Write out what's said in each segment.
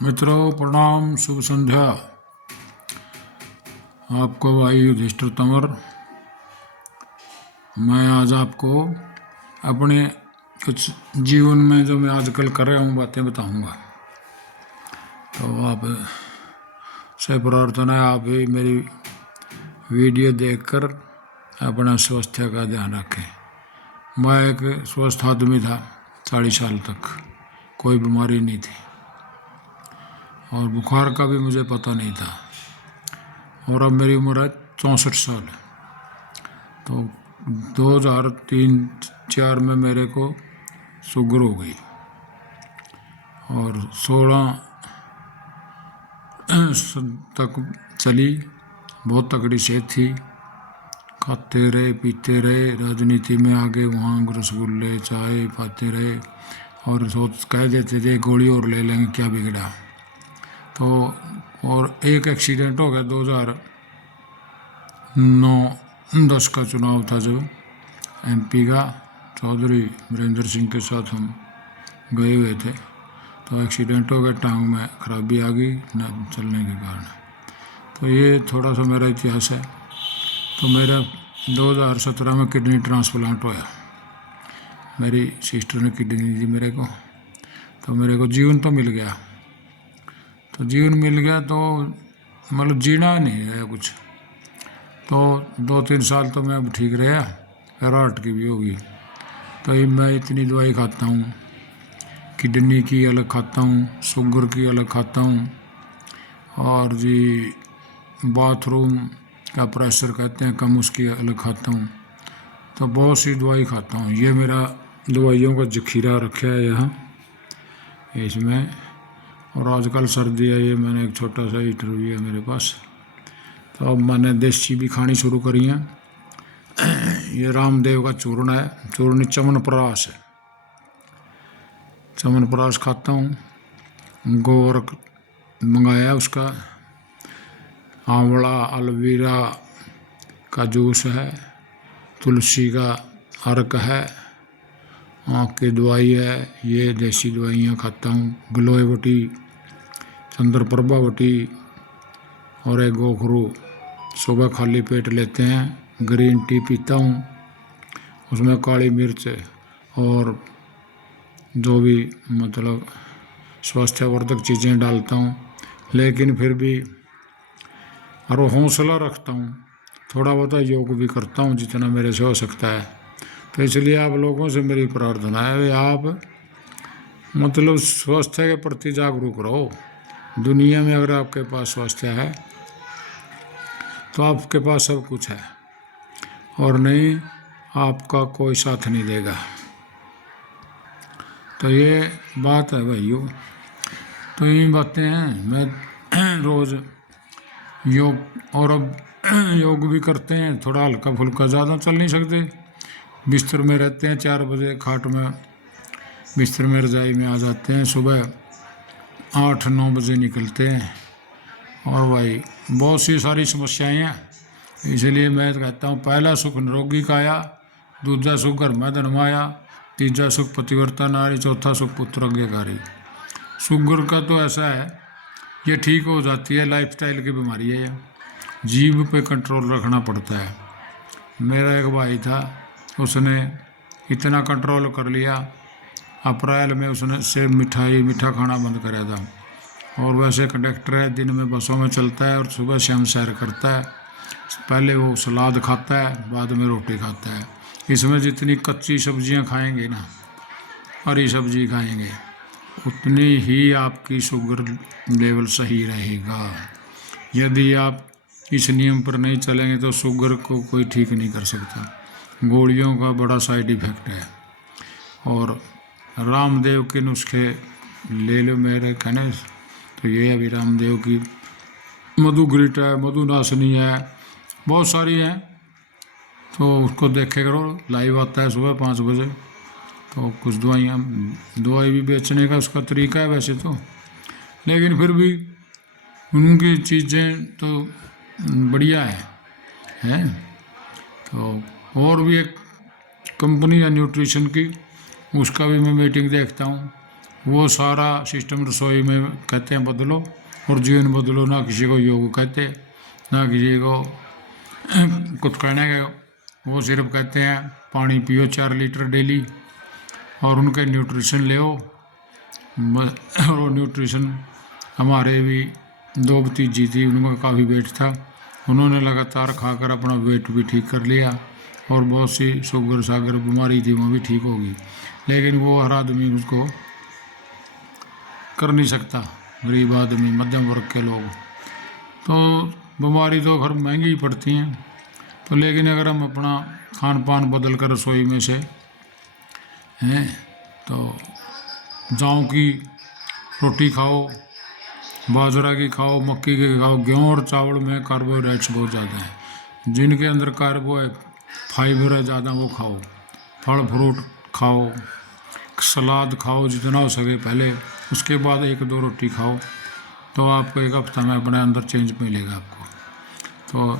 मित्रों प्रणाम, शुभ संध्या। आपको भाई युधिष्ठिर तंवर। मैं आज आपको अपने कुछ जीवन में जो मैं आजकल कर रहा हूँ बातें बताऊंगा। तो आप से प्रार्थना है आप भी मेरी वीडियो देखकर अपना स्वास्थ्य का ध्यान रखें। मैं एक स्वस्थ आदमी था 40 साल तक, कोई बीमारी नहीं थी और बुखार का भी मुझे पता नहीं था। और अब मेरी उम्र है 64 साल। तो 2003-04 में मेरे को शुगर हो गई और 16 तक चली। बहुत तगड़ी सेहत थी, खाते रहे पीते रहे, राजनीति में आगे वहाँ रसगुल्ले चाय खाते रहे और सोच कह देते थे गोली और ले लेंगे, क्या बिगड़ा। तो और एक एक्सीडेंट हो गया 2009-10 का चुनाव था जो एमपी का, चौधरी वीरेंद्र सिंह के साथ हम गए हुए थे। तो एक्सीडेंट हो गया, टांग में खराबी आ गई न चलने के कारण। तो ये थोड़ा सा मेरा इतिहास है। तो मेरा 2017 में किडनी ट्रांसप्लांट होया। मेरी सिस्टर ने किडनी दी मेरे को, तो मेरे को जीवन तो मिल गया। तो जीवन मिल गया तो मतलब जीना नहीं है कुछ। तो 2-3 साल तो मैं अब ठीक रहा, फिर हार्ट की भी होगी। तो ये मैं इतनी दवाई खाता हूँ, किडनी की अलग खाता हूँ, शुगर की अलग खाता हूँ, और जी बाथरूम का प्रेशर कहते हैं कम, उसकी अलग खाता हूँ। तो बहुत सी दवाई खाता हूँ। ये मेरा दवाइयों का जखीरा रखा है यहाँ इसमें। और आजकल सर्दी है, ये मैंने एक छोटा सा हीटर भी है मेरे पास। तो अब मैंने देसी भी खानी शुरू करी है। ये रामदेव का चूर्ण है, चूर्ण च्यवनप्राश है। च्यवनप्राश खाता हूँ। गोरख मंगाया उसका, आंवला एलोवेरा का जूस है, तुलसी का अर्क है, आँख की दवाई है। ये देसी दवाइयाँ खाता हूँ। गिलोय बटी, चंद्रप्रभा बटी और एक गोखरू सुबह खाली पेट लेते हैं। ग्रीन टी पीता हूँ, उसमें काली मिर्च और जो भी मतलब स्वास्थ्यवर्धक चीज़ें डालता हूँ। लेकिन फिर भी और हौसला रखता हूँ, थोड़ा बहुत योग भी करता हूँ जितना मेरे से हो सकता है। तो इसलिए आप लोगों से मेरी प्रार्थना है, आप मतलब स्वास्थ्य के प्रति जागरूक रहो। दुनिया में अगर आपके पास स्वास्थ्य है तो आपके पास सब कुछ है, और नहीं आपका कोई साथ नहीं देगा। तो ये बात है भाइयों। तो यही बातें हैं। मैं रोज़ योग, और अब योग भी करते हैं थोड़ा हल्का फुल्का, ज़्यादा चल नहीं सकते। बिस्तर में रहते हैं, 4 बजे खाट में बिस्तर में रजाई में आ जाते हैं, सुबह 8-9 बजे निकलते हैं। और भाई बहुत सी सारी समस्याएं हैं। इसलिए मैं कहता हूँ, पहला सुख निरोगी काया, दूसरा सुख घर में धनमाया, तीसरा सुख पतिव्रता नारी, चौथा सुख पुत्र आज्ञाकारी। शुगर का तो ऐसा है, ये ठीक हो जाती है, लाइफस्टाइल की बीमारी है ये, जीभ पे कंट्रोल रखना पड़ता है। मेरा एक भाई था, उसने इतना कंट्रोल कर लिया, अप्रैल में उसने से मीठा खाना बंद कराया था। और वैसे कंडक्टर है, दिन में बसों में चलता है और सुबह शाम सैर करता है। पहले वो सलाद खाता है, बाद में रोटी खाता है। इसमें जितनी कच्ची सब्जियां खाएंगे ना, हरी सब्जी खाएंगे, उतनी ही आपकी शुगर लेवल सही रहेगा। यदि आप इस नियम पर नहीं चलेंगे तो शुगर को कोई ठीक नहीं कर सकता। गोलियों का बड़ा साइड इफेक्ट है। और रामदेव के नुस्खे ले लो मेरे कहने। तो ये अभी रामदेव की मधुग्रिट है, मधुनाशनी है, बहुत सारी हैं। तो उसको देखे करो, लाइव आता है सुबह 5 बजे। तो कुछ दवाई भी बेचने का उसका तरीका है वैसे तो, लेकिन फिर भी उनकी चीज़ें तो बढ़िया है। तो और भी एक कंपनी है न्यूट्रिशन की, उसका भी मैं मीटिंग देखता हूँ। वो सारा सिस्टम रसोई में कहते हैं बदलो, और जीवन बदलो। ना किसी को योग कहते, ना किसी को कुछ कहने के, वो सिर्फ कहते हैं पानी पियो 4 लीटर डेली, और उनके न्यूट्रिशन ले। और न्यूट्रिशन हमारे भी 2 भतीजी थी, उनका काफ़ी वेट था, उन्होंने लगातार खाकर अपना वेट भी ठीक कर लिया, और बहुत सी शुगर सागर बीमारी थी वो भी ठीक होगी। लेकिन वो हर आदमी उसको कर नहीं सकता, गरीब आदमी, मध्यम वर्ग के लोग। तो बीमारी तो खैर महंगी ही पड़ती हैं। तो लेकिन अगर हम अपना खान पान बदल कर रसोई में से हैं, तो जौ की रोटी खाओ, बाजरा की खाओ, मक्की की खाओ। गेहूँ और चावल में कार्बोहाइड्रेट्स बहुत ज़्यादा है, जिनके अंदर फाइबर है ज़्यादा, वो खाओ। फल फ्रूट खाओ, सलाद खाओ जितना हो सके पहले, उसके बाद 1-2 रोटी खाओ, तो आपको एक हफ्ता में अपने अंदर चेंज मिलेगा आपको। तो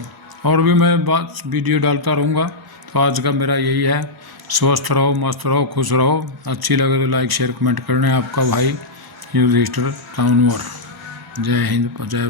और भी मैं बात वीडियो डालता रहूँगा। तो आज का मेरा यही है, स्वस्थ रहो, मस्त रहो, खुश रहो। अच्छी लगे तो लाइक शेयर कमेंट करना है। आपका भाई युधिष्ठिर तानवर। जय हिंद, जय